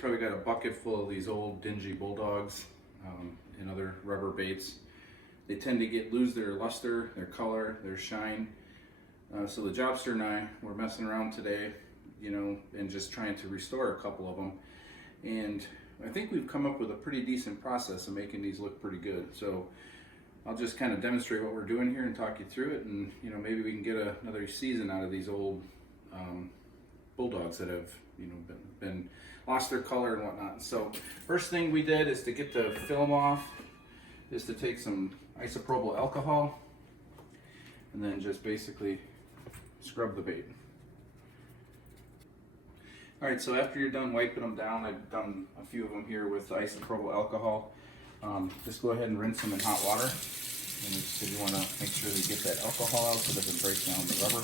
probably got a bucket full of these old dingy bulldogs and other rubber baits. They tend to lose their luster, their color, their shine. So the Jobster and I were messing around today, you know, and just trying to restore a couple of them. And I think we've come up with a pretty decent process of making these look pretty good. So I'll just kind of demonstrate what we're doing here and talk you through it, and you know, maybe we can get another season out of these old bulldogs that have, you know, been lost their color and whatnot. So first thing we did is to get the film off is to take some isopropyl alcohol and then just basically scrub the bait. All right, so after you're done wiping them down, I've done a few of them here with isopropyl alcohol. Just go ahead and rinse them in hot water. And you want to make sure that you get that alcohol out so it doesn't break down the rubber.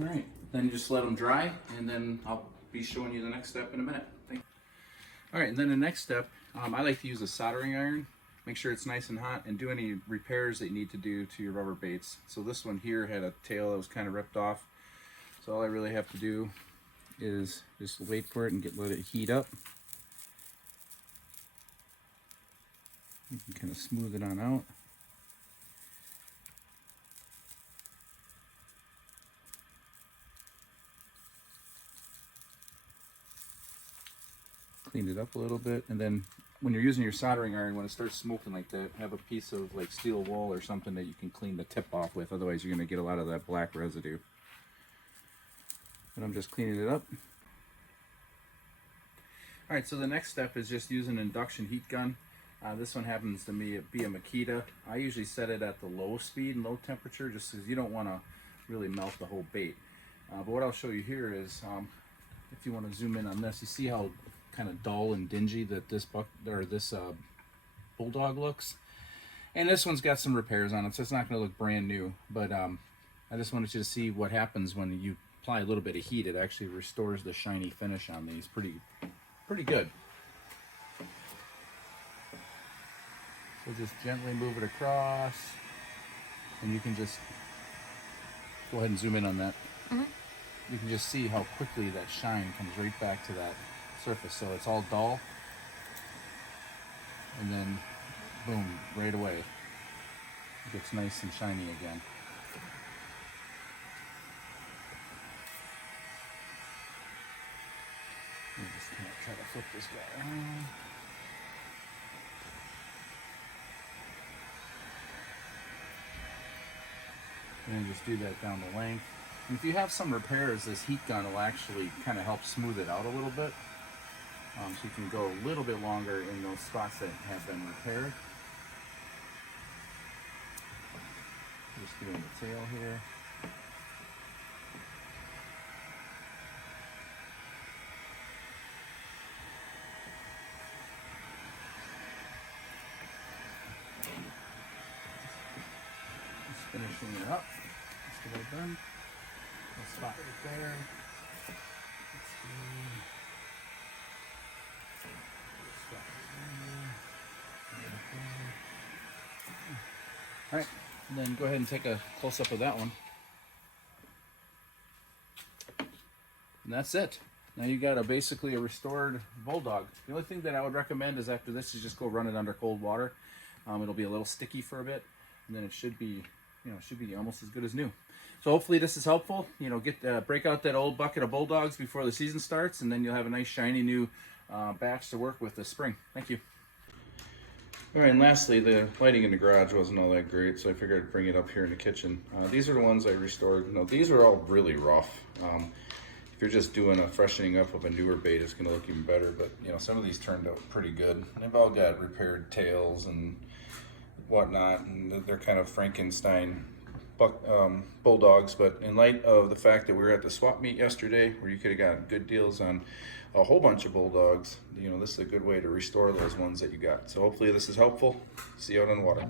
All right, then just let them dry, and then I'll be showing you the next step in a minute. All right, and then the next step, I like to use a soldering iron. Make sure it's nice and hot, and do any repairs that you need to do to your rubber baits. So this one here had a tail that was kind of ripped off. So all I really have to do is just wait for it and let it heat up. You can kind of smooth it on out. Clean it up a little bit, and then when you're using your soldering iron, when it starts smoking like that, have a piece of like steel wool or something that you can clean the tip off with. Otherwise you're going to get a lot of that black residue. But I'm just cleaning it up. Alright, so the next step is just using an induction heat gun. This one happens to be a Makita. I usually set it at the low speed and low temperature just because you don't want to really melt the whole bait. But what I'll show you here is, if you want to zoom in on this, you see how kind of dull and dingy that this bulldog looks, and this one's got some repairs on it, so it's not going to look brand new. But I just wanted you to see what happens when you apply a little bit of heat. It actually restores the shiny finish on these pretty good. So just gently move it across, and you can just go ahead and zoom in on that. You can just see how quickly that shine comes right back to that surface. So it's all dull, and then boom, right away it gets nice and shiny again. I'm just gonna try to flip this guy around. And just do that down the length. And if you have some repairs, this heat gun will actually kind of help smooth it out a little bit. So you can go a little bit longer in those spots that have been repaired. Just doing the tail here. Just finishing it up. Let's get it done. A spot right there. Let's see. All right, and then go ahead and take a close-up of that one. And that's it. Now you got basically a restored bulldog. The only thing that I would recommend is after this, you just go run it under cold water. It'll be a little sticky for a bit, and then it should be, should be almost as good as new. So hopefully this is helpful. Break out that old bucket of bulldogs before the season starts, and then you'll have a nice shiny new batch to work with this spring. Thank you. All right, and lastly, the lighting in the garage wasn't all that great, so I figured I'd bring it up here in the kitchen. These are the ones I restored. These are all really rough. If you're just doing a freshening up of a newer bait, it's gonna look even better, but some of these turned out pretty good. They've all got repaired tails and whatnot, and they're kind of Frankenstein bulldogs. But in light of the fact that we were at the swap meet yesterday, where you could have gotten good deals on a whole bunch of bulldogs, this is a good way to restore those ones that you got. So hopefully this is helpful. See you out on the water.